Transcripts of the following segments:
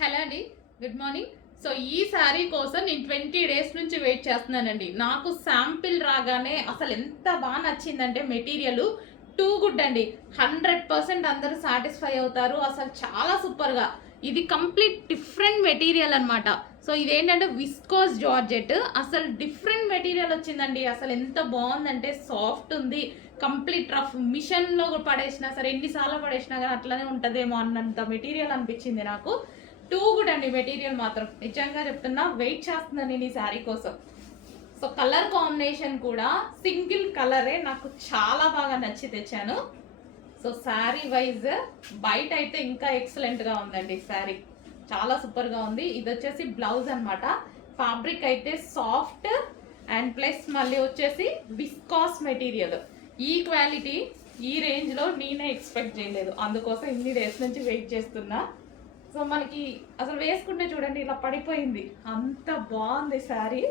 Hello అండి, good morning. So ఈ శారీ కోసం నేను 20 డేస్ నుంచి వెయిట్ చేస్తున్నానండి. నాకు శాంపిల్ రాగానే అసలు ఎంత బాగా నచ్చిందంటే మెటీరియల్ టూ గుడ్ అండి. 100% అందరూ సాటిస్ఫై అవుతారు. అసలు చాలా సూపర్గా, ఇది కంప్లీట్ డిఫరెంట్ మెటీరియల్ అనమాట. సో ఇదేంటంటే విస్కోస్ జార్జెట్, అసలు డిఫరెంట్ మెటీరియల్ వచ్చిందండి. అసలు ఎంత బాగుందంటే సాఫ్ట్ ఉంది, కంప్లీట్ రఫ్, మిషన్లో పడేసినా సరే ఎన్నిసార్లు పడేసినా కానీ అట్లనే ఉంటుందేమో అన్నంత మెటీరియల్ అనిపించింది నాకు. టూ గుడ్ అండి మెటీరియల్ మాత్రం, నిజంగా చెప్తున్నా. వెయిట్ చేస్తున్నాను నేను ఈ శారీ కోసం. సో కలర్ కాంబినేషన్ కూడా సింగిల్ కలరే నాకు చాలా బాగా నచ్చి తెచ్చాను. సో శారీ వైజ్ బయట అయితే ఇంకా ఎక్సలెంట్గా ఉందండి. శారీ చాలా సూపర్గా ఉంది. ఇది వచ్చేసి బ్లౌజ్ అనమాట. ఫ్యాబ్రిక్ అయితే సాఫ్ట్ అండ్ ప్లస్ మళ్ళీ వచ్చేసి విస్కాస్ మెటీరియల్. ఈ క్వాలిటీ ఈ రేంజ్లో నేనే ఎక్స్పెక్ట్ చేయలేదు, అందుకోసం ఇన్ని డేస్ నుంచి వెయిట్ చేస్తున్నా. సో మనకి అసలు వేసుకుంటే చూడండి ఇలా పడిపోయింది, అంత బాగుంది శారీ.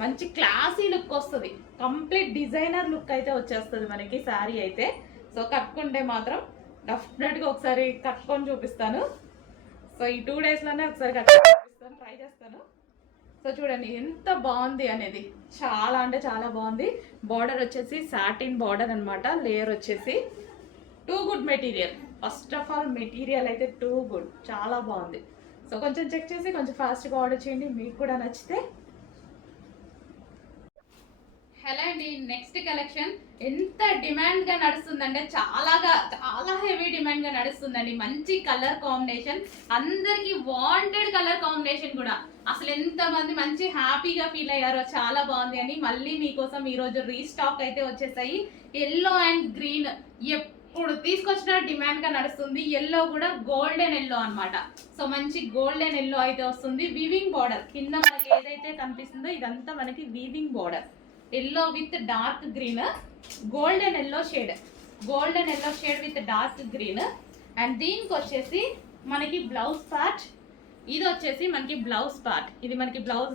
మంచి క్లాసీ లుక్ వస్తుంది, కంప్లీట్ డిజైనర్ లుక్ అయితే వచ్చేస్తుంది మనకి శారీ అయితే. సో కట్టుకుంటే మాత్రం డెఫినెట్గా ఒకసారి కట్టుకొని చూపిస్తాను. సో ఈ 2 డేస్లోనే ఒకసారి కట్టుకొని చూపిస్తాను, ట్రై చేస్తాను. సో చూడండి ఎంత బాగుంది అనేది, చాలా అంటే చాలా బాగుంది. బార్డర్ వచ్చేసి సాటిన్ బార్డర్ అనమాట. లేయర్ వచ్చేసి too good material. First of all material అయితే టూ గుడ్, చాలా బాగుంది. సో కొంచెం చెక్ చేసి కొంచెం ఫాస్ట్గా ఆర్డర్ చేయండి, మీకు కూడా నచ్చితే. హలో అండి, నెక్స్ట్ కలెక్షన్ ఎంత డిమాండ్గా నడుస్తుందంటే చాలా హెవీ డిమాండ్గా నడుస్తుందండి. మంచి కలర్ కాంబినేషన్, అందరికీ వాంటెడ్ కలర్ కాంబినేషన్ కూడా. అసలు ఎంతమంది మంచి హ్యాపీగా ఫీల్ అయ్యారో, చాలా బాగుంది అని. మళ్ళీ మీకోసం ఈరోజు రీస్టాక్ అయితే వచ్చేసాయి. ఎల్లో అండ్ గ్రీన్ ఇప్పుడు తీసుకొచ్చిన డిమాండ్ గా నడుస్తుంది. ఎల్లో కూడా గోల్డెన్ ఎల్లో అనమాట. సో మంచి గోల్డెన్ ఎల్లో అయితే వస్తుంది. వీవింగ్ బార్డర్ కింద మనకి ఏదైతే కనిపిస్తుందో ఇదంతా మనకి weaving border. Yellow with dark green, golden yellow shade, golden yellow shade with dark green. And దీనికి వచ్చేసి మనకి బ్లౌజ్ పార్ట్, ఇది వచ్చేసి మనకి బ్లౌజ్ పార్ట్. ఇది మనకి బ్లౌజ్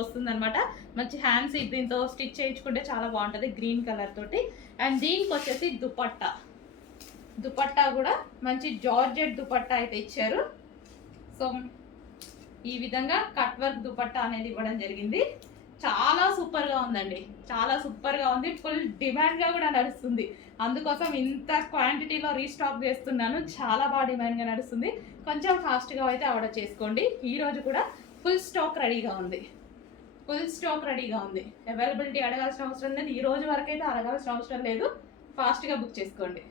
వస్తుంది అనమాట. మంచి హ్యాండ్స్ దీంతో స్టిచ్ చేయించుకుంటే చాలా బాగుంటుంది గ్రీన్ కలర్ తోటి. అండ్ దీనికి వచ్చేసి దుపట్టా, దుపట్టా కూడా మంచి జార్జెట్ దుపట్టా అయితే ఇచ్చారు. సో ఈ విధంగా కట్ వర్క్ దుపట్టా అనేది ఇవ్వడం జరిగింది. చాలా సూపర్గా ఉందండి, చాలా సూపర్గా ఉంది. ఫుల్ డిమాండ్గా కూడా నడుస్తుంది, అందుకోసం ఇంత క్వాంటిటీలో రీస్టాక్ చేస్తున్నాను. చాలా బాగా డిమాండ్గా నడుస్తుంది. కొంచెం ఫాస్ట్గా అయితే ఆర్డర్ చేసుకోండి. ఈరోజు కూడా ఫుల్ స్టాక్ రెడీగా ఉంది, ఫుల్ స్టాక్ రెడీగా ఉంది. అవైలబిలిటీ అడగాల్సిన అవసరం లేదు, ఈ రోజు వరకు అయితే అడగాల్సిన అవసరం లేదు. ఫాస్ట్గా బుక్ చేసుకోండి.